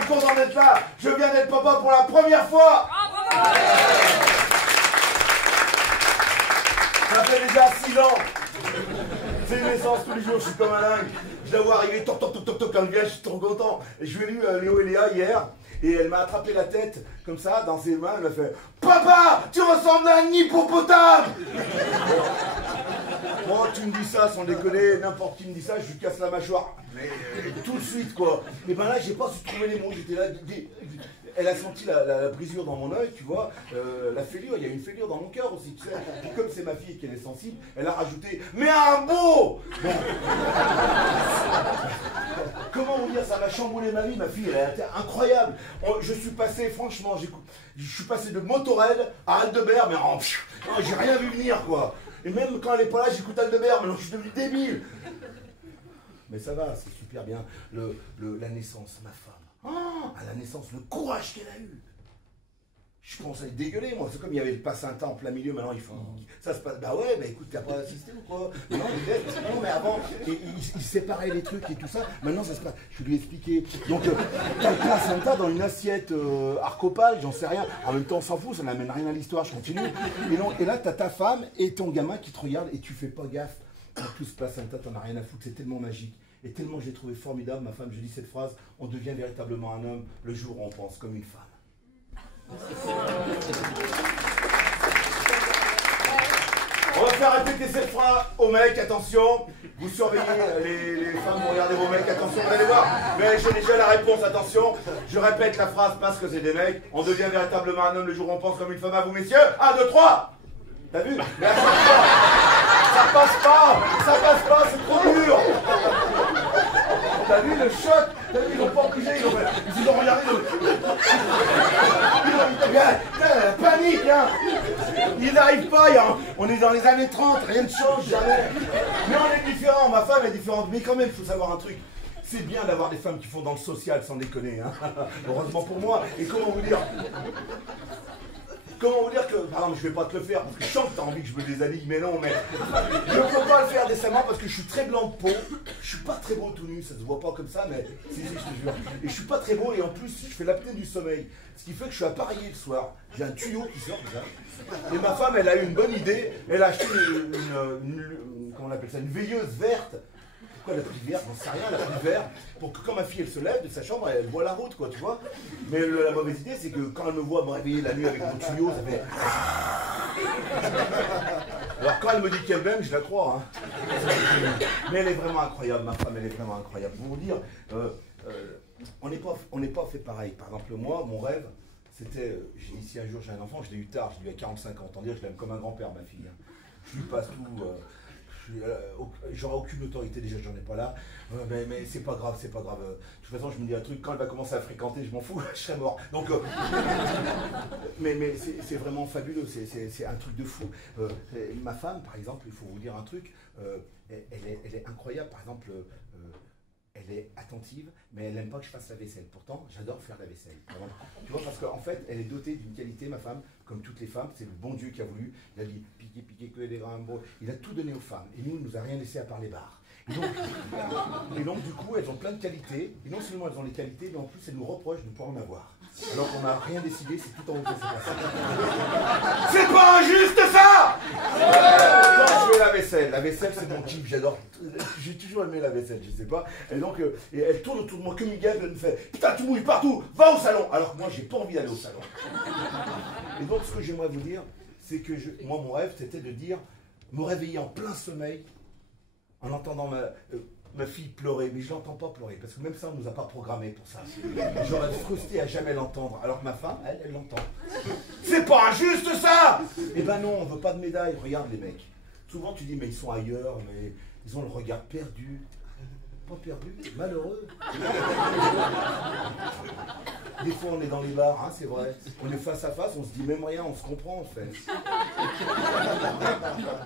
trop content d'être là. Je viens d'être papa pour la première fois. Ça fait déjà 6 ans. C'est une naissance tous les jours, je suis comme un dingue. Je la vois arriver, toc toc toc toc toc, quand elle vient, je suis trop content. Et je lui ai lu Léo et Léa hier, et elle m'a attrapé la tête, comme ça, dans ses mains, elle m'a fait « Papa, tu ressembles à un hippopotame !» Bon, tu me dis ça, sans déconner, n'importe qui me dit ça, je lui casse la mâchoire. Mais tout de suite, quoi. Et ben là, j'ai pas su trouver les mots, j'étais là... Elle a senti la brisure dans mon œil, tu vois, la fêlure, il y a une fêlure dans mon cœur aussi, tu sais. Puis comme c'est ma fille et qu'elle est sensible, elle a rajouté « Mais un beau !» Bon. Comment vous dire, ça m'a chamboulé ma vie, ma fille, elle a été incroyable. Je suis passé, franchement, je suis passé de Motorhead à Aldebert, mais j'ai rien vu venir, quoi. Et même quand elle n'est pas là, j'écoute Aldebert, mais je suis devenu débile. Mais ça va, c'est super bien. La naissance, ma femme. À la naissance, le courage qu'elle a eu. Je pensais dégueuler, moi. C'est comme il y avait le placenta en plein milieu, maintenant il faut... Ça se passe... Bah ouais, bah écoute, t'as pas assisté ou quoi? Non, non, mais avant, il séparait les trucs et tout ça. Maintenant, ça se passe... Je lui ai expliqué. Donc, t'as le placenta dans une assiette arcopale, j'en sais rien. En même temps, on s'en fout, ça n'amène rien à l'histoire, je continue. Et là, t'as ta femme et ton gamin qui te regardent et tu fais pas gaffe. En plus, ce placenta, t'en as rien à foutre, c'est tellement magique. Et tellement j'ai trouvé formidable, ma femme, je dis cette phrase, on devient véritablement un homme le jour où on pense comme une femme. On va faire répéter cette phrase aux mecs, attention. Vous surveillez les femmes, vous regardez vos mecs, attention, vous allez voir. Mais j'ai déjà la réponse, attention. Je répète la phrase parce que c'est des mecs. On devient véritablement un homme le jour où on pense comme une femme à vous, messieurs. 1, 2, 3. T'as vu? Mais à chaque fois, ça passe pas, c'est trop dur. T'as vu le choc? T'as vu, ils n'ont pas bougé, ils ont regardé. La panique, hein. Ils n'arrivent pas, on est dans les années 30, rien ne change, jamais. Mais on est différents, ma femme est différente. Mais quand même, il faut savoir un truc. C'est bien d'avoir des femmes qui font dans le social, sans déconner, hein. Heureusement pour moi. Et comment vous dire que, par exemple, je vais pas te le faire, parce que je sens que tu as envie que je me déshabille, mais non, mais je ne peux pas le faire décemment parce que je suis très blanc de peau, je suis pas très beau tout nu, ça se voit pas comme ça, mais si, je te jure. Et je suis pas très beau, et en plus, je fais l'apnée du sommeil, ce qui fait que je suis appareillé le soir, j'ai un tuyau qui sort déjà, et ma femme, elle a eu une bonne idée, elle a acheté comment on appelle ça, une veilleuse verte. Pourquoi elle a pris vert? J'en sais rien, elle a pris vert pour que quand ma fille elle se lève de sa chambre, elle voit la route, quoi, tu vois. Mais la mauvaise idée, c'est que quand elle me voit me réveiller la nuit avec mon tuyau, ça fait... Alors quand elle me dit qu'elle m'aime, je la crois, hein. Mais elle est vraiment incroyable, ma femme, elle est vraiment incroyable. Pour vous dire, on n'est pas fait pareil. Par exemple, moi, mon rêve, c'était... Ici un jour, j'ai un enfant, je l'ai eu tard, je l'ai eu à 45 ans. Autant dire que je l'aime comme un grand-père, ma fille, hein. Je lui passe tout... J'aurai aucune autorité, déjà j'en ai pas là, mais c'est pas grave, c'est pas grave. De toute façon, je me dis un truc, quand elle va commencer à fréquenter, je m'en fous, je serai mort. Donc, mais c'est vraiment fabuleux, c'est un truc de fou. Ma femme, par exemple, il faut vous dire un truc, elle est incroyable, par exemple, elle est attentive, mais elle n'aime pas que je fasse la vaisselle. Pourtant, j'adore faire la vaisselle. Tu vois, parce qu'en fait, elle est dotée d'une qualité, ma femme, comme toutes les femmes, c'est le bon Dieu qui a voulu. Il a dit piquer, que des grains beaux. Il a tout donné aux femmes. Et nous, il ne nous a rien laissé à part les barres. Et donc, du coup, elles ont plein de qualités. Et non seulement elles ont les qualités, mais en plus, elles nous reprochent de ne pas en avoir. Alors qu'on n'a rien décidé, c'est tout en haut. C'est pas injuste, ça! Quand je fais la vaisselle, c'est mon kiff, j'adore. J'ai toujours aimé la vaisselle, je sais pas. Et donc, elle tourne autour de moi comme une gaffe, elle me fait putain, tu mouilles partout, va au salon! Alors que moi, j'ai pas envie d'aller au salon. Et donc, ce que j'aimerais vous dire, c'est que moi, mon rêve, c'était de dire, me réveiller en plein sommeil, en entendant ma fille pleurer, mais je l'entends pas pleurer, parce que même ça, on nous a pas programmé pour ça. J'aurais frustré à jamais l'entendre, alors que ma femme, elle l'entend. C'est pas injuste, ça! Eh ben non, on veut pas de médaille, regarde les mecs. Souvent, tu dis, mais ils sont ailleurs, mais ils ont le regard perdu. Pas perdu, malheureux. Des fois, on est dans les bars, hein, c'est vrai. On est face à face, on se dit même rien, on se comprend en fait.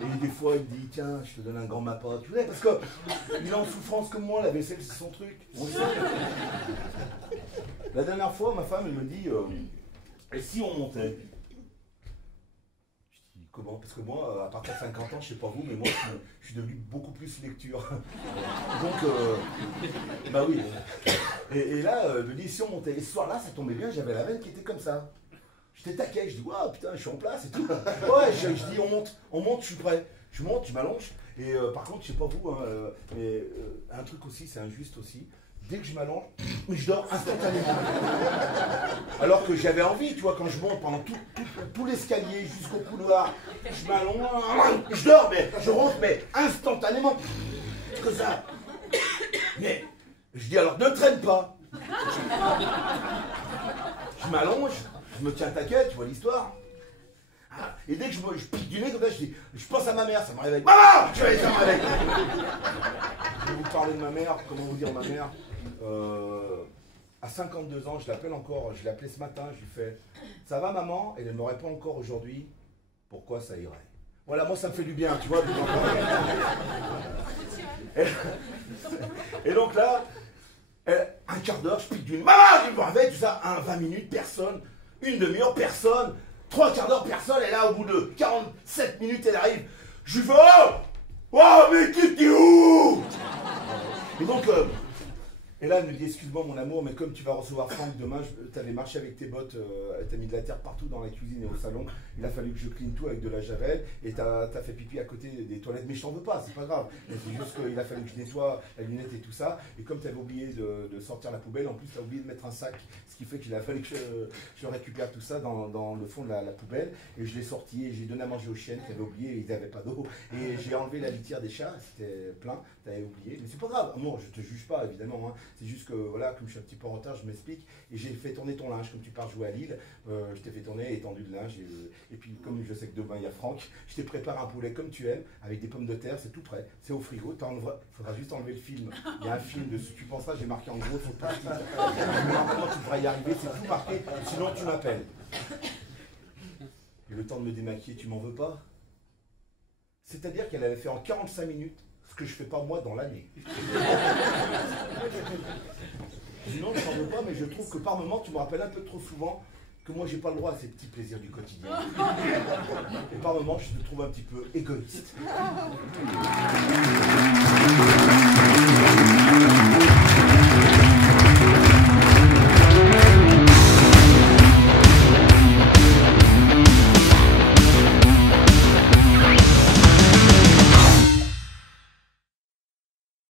Et des fois, il dit, tiens, je te donne un grand mappa. Tu sais, parce qu'il est en souffrance comme moi, la vaisselle, c'est son truc. On le sait. La dernière fois, ma femme, elle me dit, et si on montait? Je dis, comment? Parce que moi, à partir de 50 ans, je sais pas vous, mais moi, je suis devenu beaucoup plus lecture. Donc, bah oui. Et là, le lit, si on montait. Et ce soir-là, ça tombait bien, j'avais la veine qui était comme ça. J'étais taquet, je dis, waouh, putain, je suis en place et tout. Ouais, je dis, on monte, je suis prêt. Je monte, je m'allonge. Et par contre, je sais pas vous, hein, mais un truc aussi, c'est injuste aussi. Dès que je m'allonge, je dors instantanément. Alors que j'avais envie, tu vois, quand je monte pendant tout l'escalier jusqu'au couloir, je m'allonge, je dors, mais je rentre, mais instantanément. Que ça. Mais je dis alors, ne traîne pas. Je m'allonge, je me tiens taquet, tu vois l'histoire. Et dès que je pique du nez comme ça, je pense à ma mère, ça me réveille. Maman, tu vas aller, ça me réveille. Je vais vous parler de ma mère, comment vous dire ma mère. À 52 ans, je l'appelle encore, je l'ai appelé ce matin, je lui fais « Ça va maman ?» Et elle me répond encore aujourd'hui « Pourquoi ça irait ?» Voilà, moi ça me fait du bien, tu vois. Et donc là, un quart d'heure, je pique du nez. Maman, je me réveille, tout ça, 20 minutes, personne, une demi-heure, personne, 3 quarts d'heure, personne, et là, au bout de 47 minutes, elle arrive. Je lui fais « Oh, mais t'es où ?» Et donc, et là, elle me dit, excuse-moi mon amour, mais comme tu vas recevoir Franck demain, tu avais marché avec tes bottes, tu as mis de la terre partout dans la cuisine et au salon, il a fallu que je clean tout avec de la javel, et tu as fait pipi à côté des toilettes, mais je t'en veux pas, c'est pas grave. C'est juste qu'il a fallu que je nettoie la lunette et tout ça, et comme tu avais oublié de sortir la poubelle, en plus tu as oublié de mettre un sac, ce qui fait qu'il a fallu que je récupère tout ça dans le fond de la poubelle, et je l'ai sorti, et j'ai donné à manger aux chiennes qui avaient oublié, ils n'avaient pas d'eau, et j'ai enlevé la litière des chats, c'était plein, tu avais oublié, mais c'est pas grave, non, je te juge pas évidemment, hein. C'est juste que, voilà, comme je suis un petit peu en retard, je m'explique. Et j'ai fait tourner ton linge, comme tu pars jouer à Lille. Je t'ai fait tourner, étendu de linge. Et puis, comme je sais que demain, il y a Franck, je t'ai préparé un poulet comme tu aimes, avec des pommes de terre, c'est tout prêt. C'est au frigo. Il faudra juste enlever le film. Il y a un film de ce que tu penses pas, j'ai marqué en gros, faut pas. Normalement, tu devras y arriver, c'est tout marqué. Sinon, tu m'appelles. Et le temps de me démaquiller, tu m'en veux pas? C'est-à-dire qu'elle avait fait en 45 minutes ce que je fais pas moi dans l'année. Sinon, je t'en veux pas, mais je trouve que par moment, tu me rappelles un peu trop souvent que moi, j'ai pas le droit à ces petits plaisirs du quotidien. Et par moment, je te trouve un petit peu égoïste.